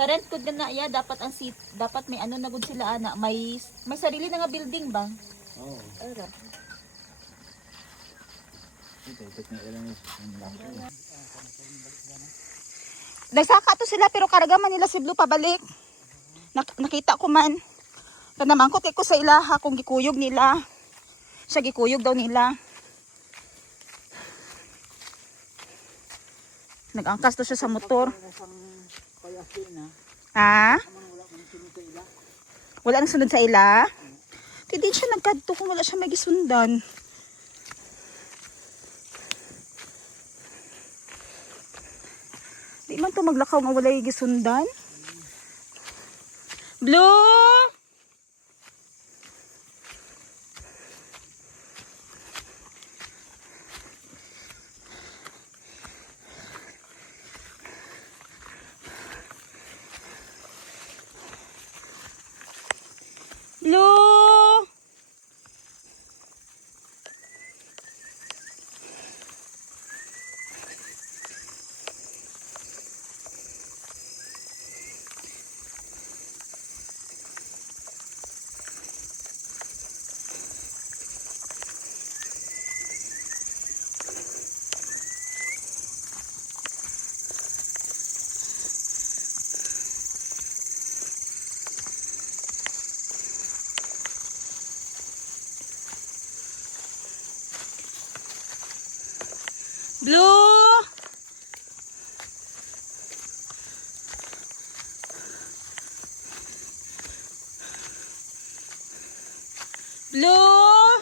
Sa rent ko din na iya dapat dapat may ano na gud sila ana, may sarili na nga building ba? Oo. Ara. Ito na ilang Nagsaka to sila pero karga man nila si Blue pabalik. Nakita ko man. Kanamangkot ko sa ilaha kung gikuyog nila. Siya gikuyog daw nila. Nag-angkas to siya sa motor. Ha? Wala nang sunod sa ila? Hindi siya nagkadto kung wala siya may gisundan. Di man to maglakaw nga wala gisundan. Blue! Blue! Blue! Blue!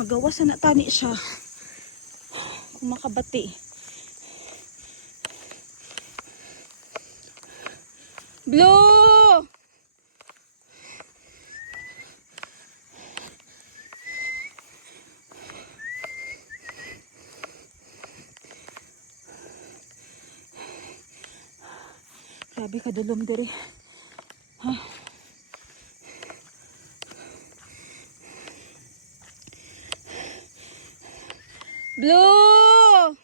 Magawas na tani siya. Kung makabati. Blue! Grabe ka dulom diri. Ha? Blue!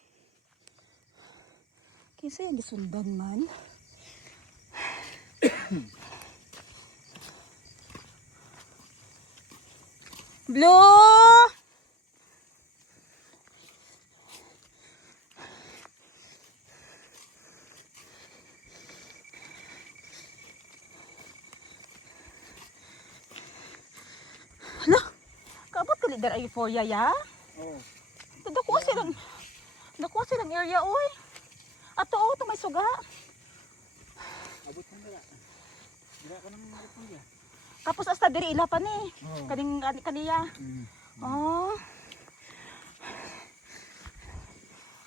Kinsa yung gisundan man? Blue! Hala, kabot ka lidar ay euphoria ya? Oo. Nakuha silang area oy. Ato oh, may suga. Abot na nila. Dira ka nang marapulya. Kapos hasta diri ila pa ni. Oo. Kaniya. Oh.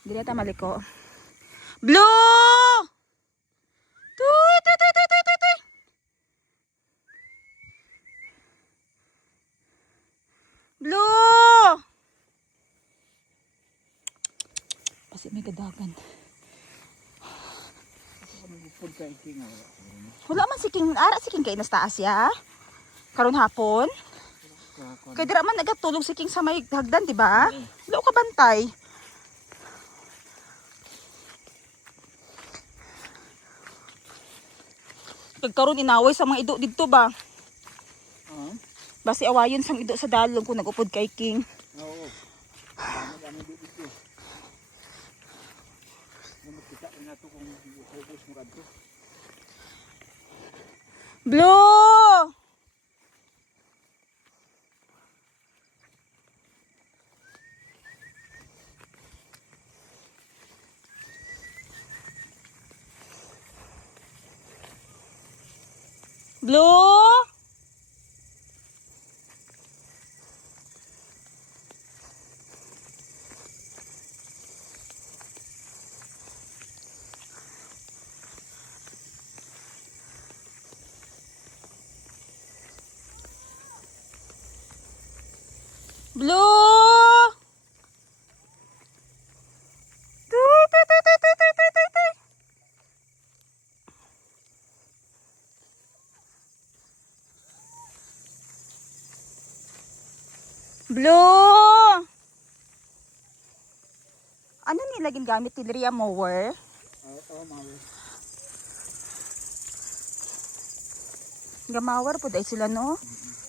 Dili ta maliko. Blue! Tuy, tuy, tuy, tuy, tuy, tuy. Blue! Kasi may kadagan. Food ka iking. Wala man si King, ara si King kay nas taas ya. Karon hapon. Kay dira man nagatulog si King sa may hagdan, di ba? Wala ka bantay. Karon inaway sa mga ido didto ba? Basi awayon sang ido sa dalong kung nagupod kay King. Oo. Ano dito? Kita na to kung focus mo kadto. Blue! Blue! Blue! Tuy, tuy, tuy, tuy, tuy, tuy, tuy, tuy, tuy. Blue! Ano nila gingamit ni Ria mower? Oo, mga Gamawer po dahil sila no.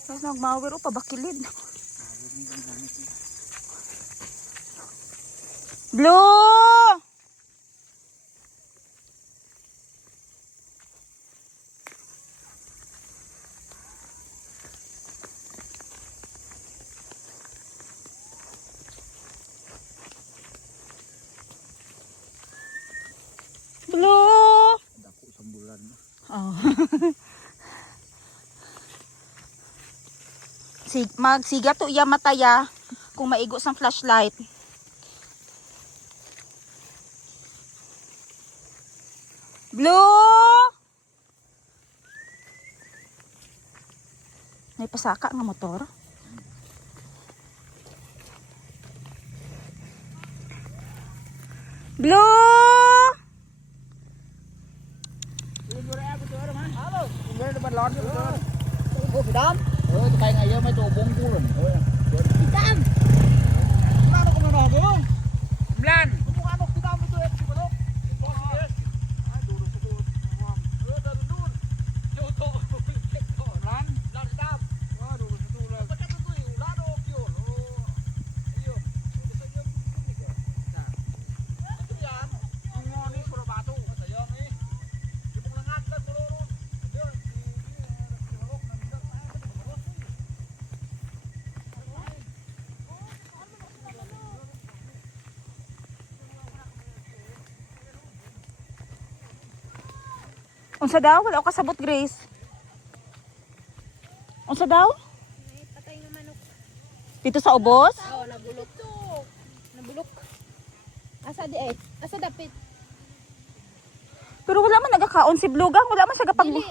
Tapos nagmawer o pabakilid. Blue! Blue! dako sa bulan. Oh. Magsiga to iya mataya kung maigo sang flashlight. Blue! May pasaka nga motor. Blue! Halo, kung depan lawan itu. Oh, Pidam. Oh, kayak ngayon may tubong kulon. Oh, Pidam. Ano ko man ako? Mlan. Kung ano Pidam itu eh di balok. Ah, dulu sa dulu. Oh, dulu. Joto. Mlan, lan Pidam. Wah, dulu sa dulu. Pagka to yung lado yun. Oh. Ayun. Dulu sa iyo. Nah. Ito yan. Ang ngoni puro bato. Sa iyo ni. Di mo langat lang mo. Unsa daw? Wala ko kasabot, Grace. Unsa daw? Ay, patay nga manok. Dito sa ubos? Oo, nabulok. Nabulok. Asa di eh? Asa dapit? Pero wala man nagakaon si Blugang. Wala man siya kapag... Dili.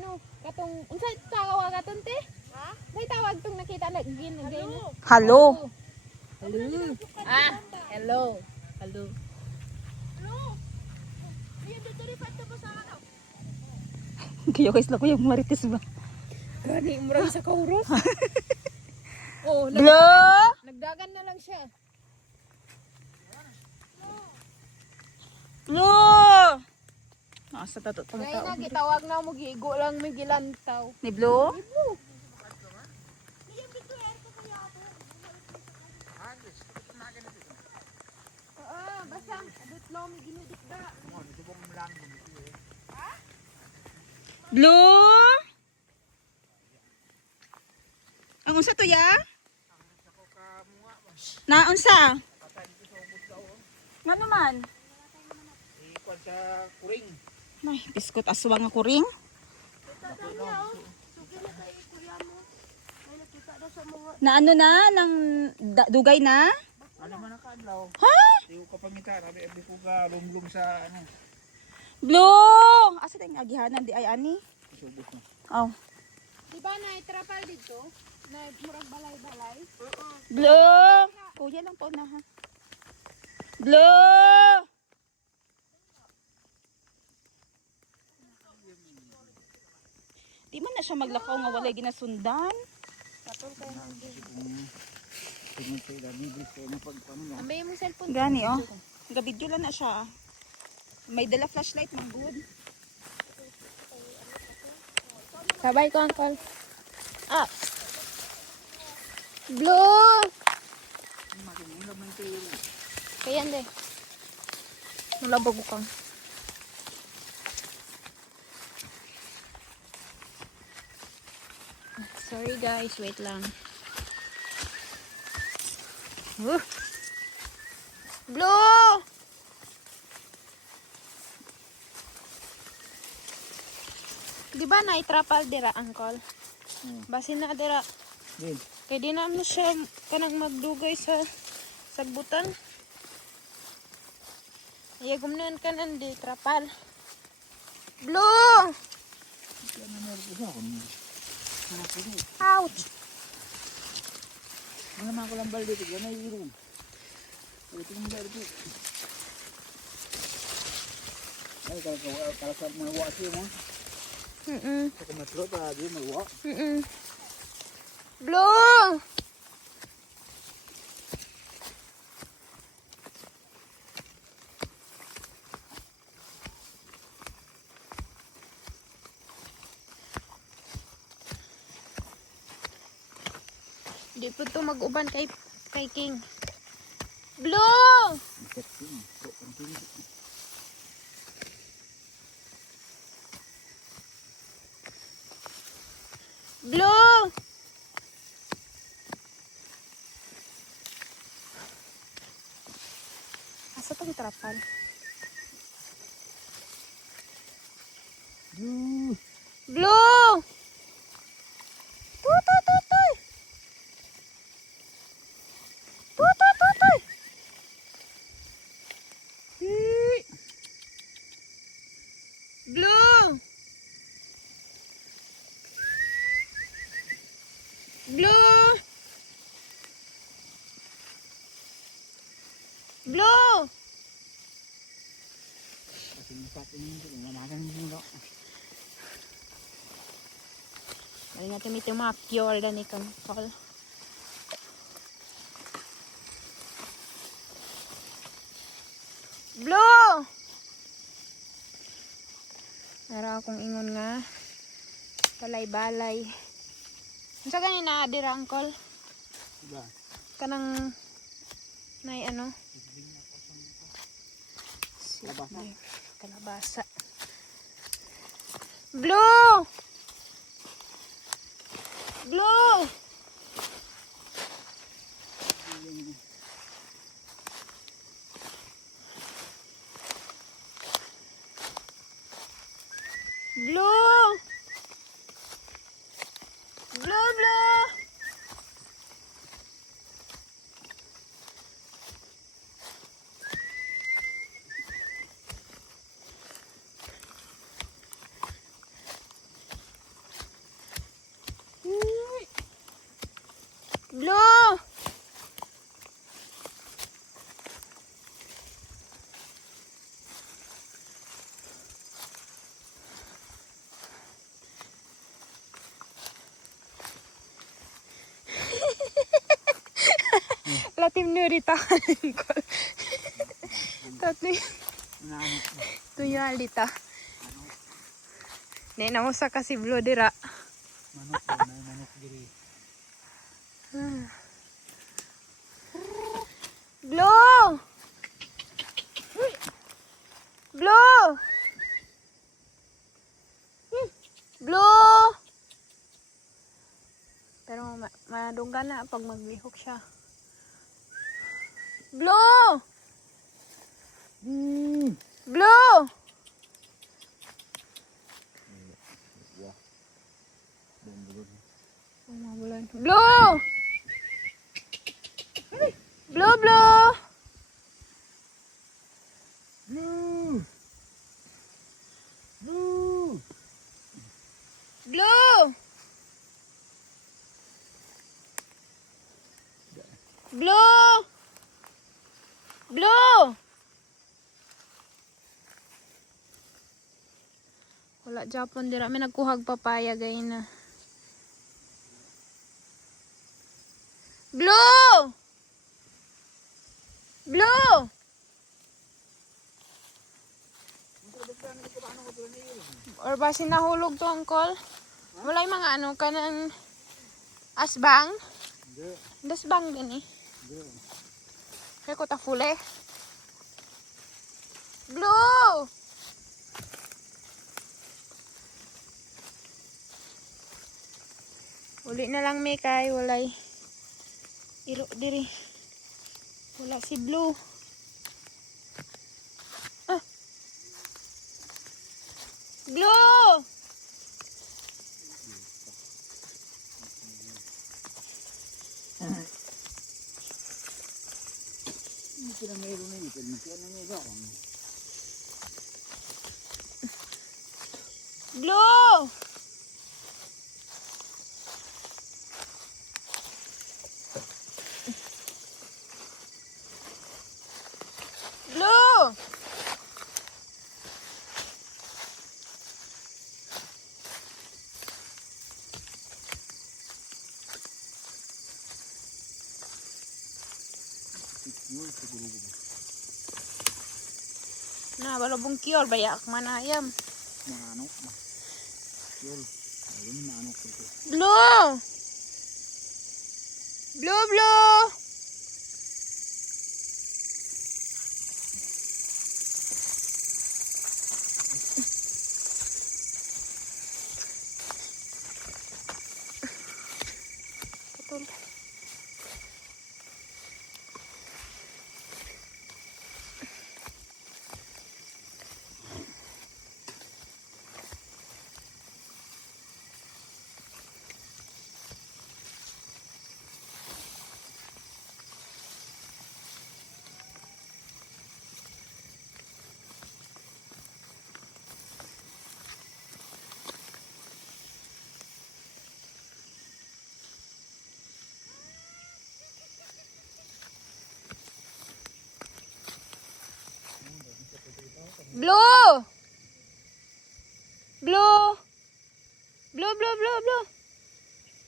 Ano? Katong, unsa tawag katon te? Ha? May tawag tong nakita na gin. Halo. Hello. Ah, hello. Hello. Kaya guys, lako yung marites ba? Gani, murag sa kauros. Oo, Blue! nagdagan na lang siya. Blue! Nasa tato pang Ngayon tao. na, gitawag na mo, gigo lang may gilantaw. Ni Blue? Basta, adot lang may ginudikda. Blue! Ang unsa to ya? Na unsa? Nga naman? Ikon sa kuring. Ay, biskot aswang nga kuring. Na ano na? Nang dugay na? Ano man nakadlaw? Ha? Tiyo ka pangita, rabi abdi ko ka lumlum sa ano. Blue! Asa tayong agihanan di ay ani? Subok na. Oh. Diba na itrapal dito? Na murag balay-balay? Blue! Kuya lang po na ha. Blue! Di man na siya maglakaw nga walay ginasundan. Tingin sa ilan, hindi ko mapagpamuno. Ambay mo cellphone. Gani oh. Gabidyo lang na siya. May dala flashlight man good. Sabay ko, uncle. Ah. Blue! Kaya hindi. Malabog ko kang. Sorry guys, wait lang. Blue! Di ba na itrapal dira, uncle? Basin na dira. Din. Kaya di na mo siya kanang magdugay sa sagbutan. Iyagom na ka nandi, trapal. Blue! Ouch! Ano naman ko lang balde, tignan na yung room. Ito yung balde. Ay, kalasap mo na wasi mo. Sa kumatlo pa, di mawa. Blue! Di po to mag-uban kay King. Blue! Blue! Asa tong trapal? Blue! Tutoy, tutoy! Tutoy, tutoy! Blue! Blue! Blue! Bali natin ito mga pure na ni Kang Col. Blue! Nara akong ingon nga. Balay-balay. Unsa ganina dira Angkol? Diba? Kanang may ano? Kalabasa. Kalabasa. Blue! Blue! Blue! Blue, blue! Blue! Latim nurita Tatlo tuyo alita. Nena mo sa kasi Blue dira. Manok na manok diri. Blue! Blue! Blue! Pero madunggan na pag maglihok siya. Blue! Blue! Blue! Blue, blue! Blue! Blue! Blue! Blue! Blue! Wala Japon dira may nagkuhag papaya gay na. Blue! Blue! Or ba sinahulog to Angkol? Wala yung mga ano ka ng asbang? Hindi. Dasbang din eh. Hindi. Kaya ko tafule. Blue! Uli na lang may kay walay. Iro diri. Wala si Blue. Ah. Blue! Hindi sila meron na ito. Hindi sila meron. Blue! Blue! Na, balabong kiyor, bayak manayam. Manok. Yun. Ayun manok ito. Blue! Blue, blue. Betul. Blue. Blue. Blue, blue, blue, blue.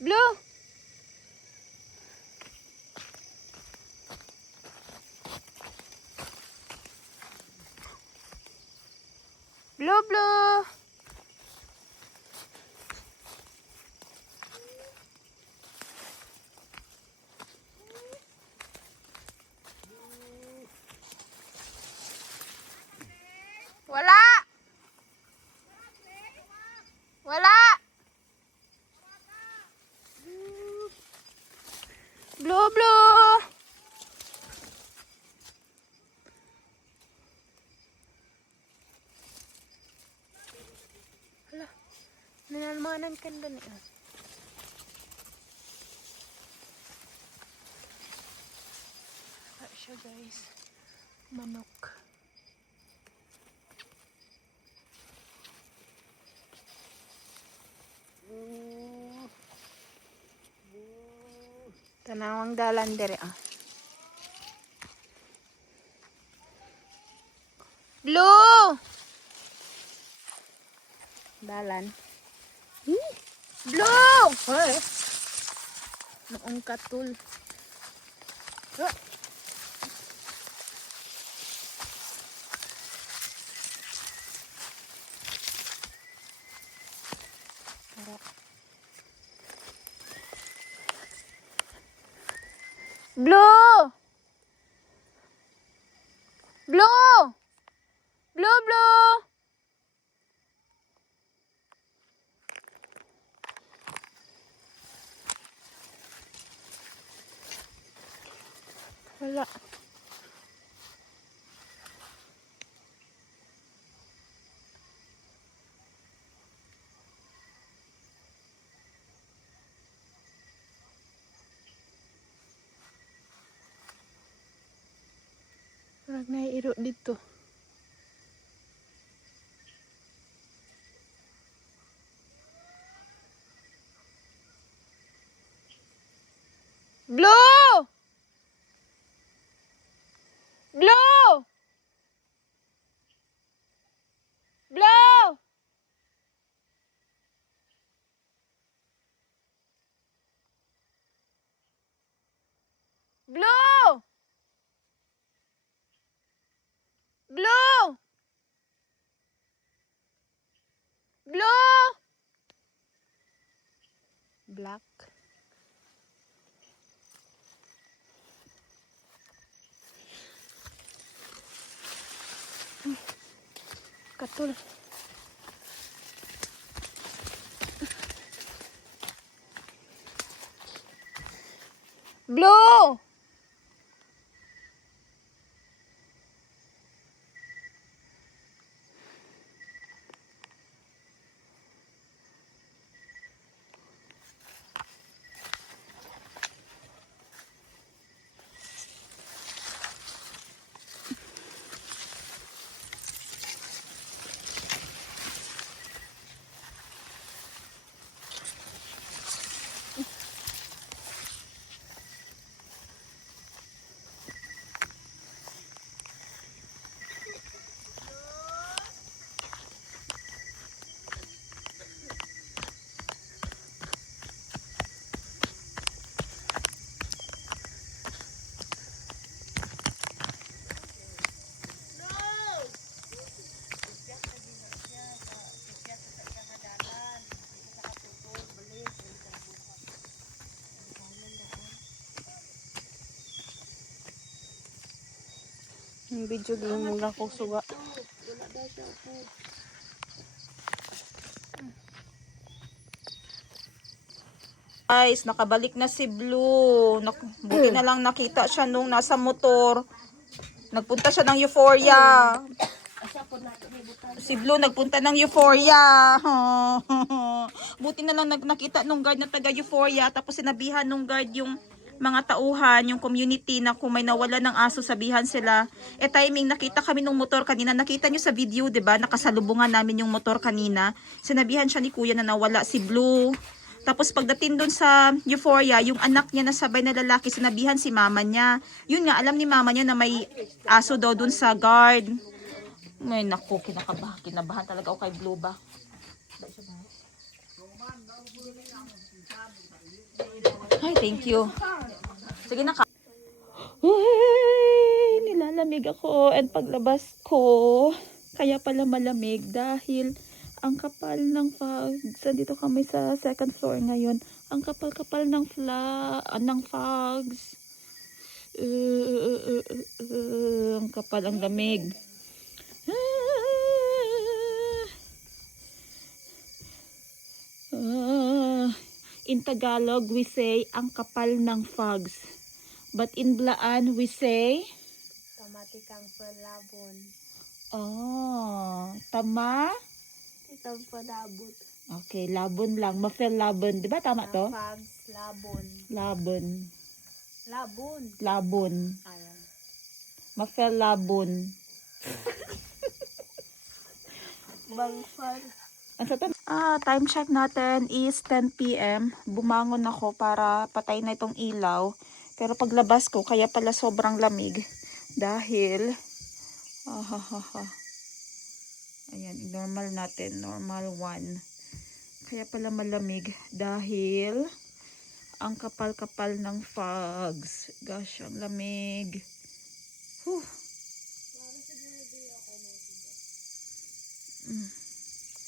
Blue. Blue, blue. Wala. Wala. Blue, blue. Hala. Nanalmanan kan gani. Wala siya guys. Manok. Tanawang dalan dere ah. Blue. Dalan. Blue. Hoy. Noong katul. Blue. Blue. Blue, blue. Wala. Parang naiiro dito. Blue! Blue! Blue! Blue! Blue! Blue! Black. Katul. Blue! Yung video din mo ko suga. Guys, nakabalik na si Blue. Buti na lang nakita siya nung nasa motor. Nagpunta siya ng Euphoria. Si Blue nagpunta ng Euphoria. Buti na lang nakita nung guard na taga Euphoria. Tapos sinabihan nung guard yung mga tauhan, yung community na kung may nawala ng aso, sabihan sila. Timing, nakita kami nung motor kanina. Nakita nyo sa video, 'di ba? Nakasalubungan namin yung motor kanina. Sinabihan siya ni kuya na nawala si Blue. Tapos pagdating doon sa Euphoria, yung anak niya na sabay na lalaki, sinabihan si mama niya. Yun nga, alam ni mama niya na may aso daw doon sa guard. May naku, kinabahan talaga ako kay Blue ba. Ay, thank you. Sige na ka. Uy, nilalamig ako. And paglabas ko, kaya pala malamig dahil ang kapal ng fogs. Dito kami sa second floor ngayon. Ang kapal-kapal ng fogs. Ang kapal, ang lamig. In Tagalog, we say, ang kapal ng fogs. But in Blaan, we say, Tamatikang palabon. oh, tama? Itang palabot. Okay, labon lang. Mafel labon. Di ba tama to? Fags, labon. Labon. Labon. Labon. Ayan. Mafel labon. Bangfal. Time check natin is 10 p.m. Bumangon ako para patay na itong ilaw. Pero paglabas ko, kaya pala sobrang lamig. Dahil, ayan, normal natin. Normal 1. Kaya pala malamig. Dahil, ang kapal-kapal ng fogs. Gosh, ang lamig. Whew.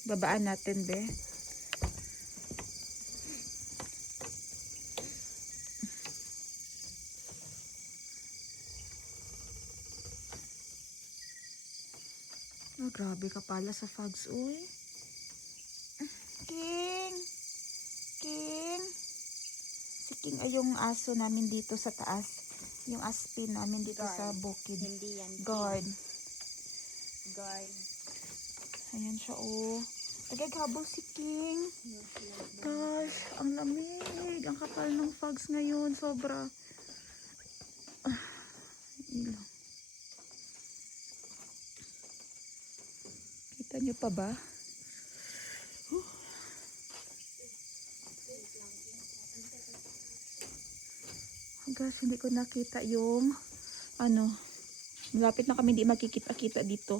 Babaan natin, be. Oh, grabe ka pala sa fogs, uy. King! King! Si King ay yung aso namin dito sa taas. Yung aspin namin dito sa bukid. Hindi yan. Guard. Guard. Ayan siya, oh. Tagaghabol si King. Gosh, ang lamig. Ang kapal ng fogs ngayon. Sobra. Ilaw. Kita nyo pa ba? Gosh, hindi ko nakita yung malapit na kami hindi makikita-kita dito.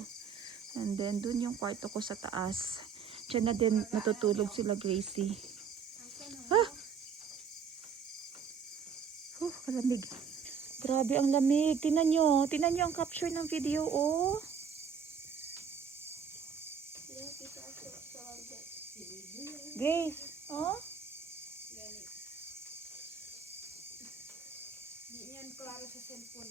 And then, dun yung kwarto ko sa taas. Diyan na din natutulog sila Gracie. Kalamig. Grabe ang lamig. Tingnan nyo ang capture ng video, oh. Grace, oh? Hindi yan klaro sa cellphone.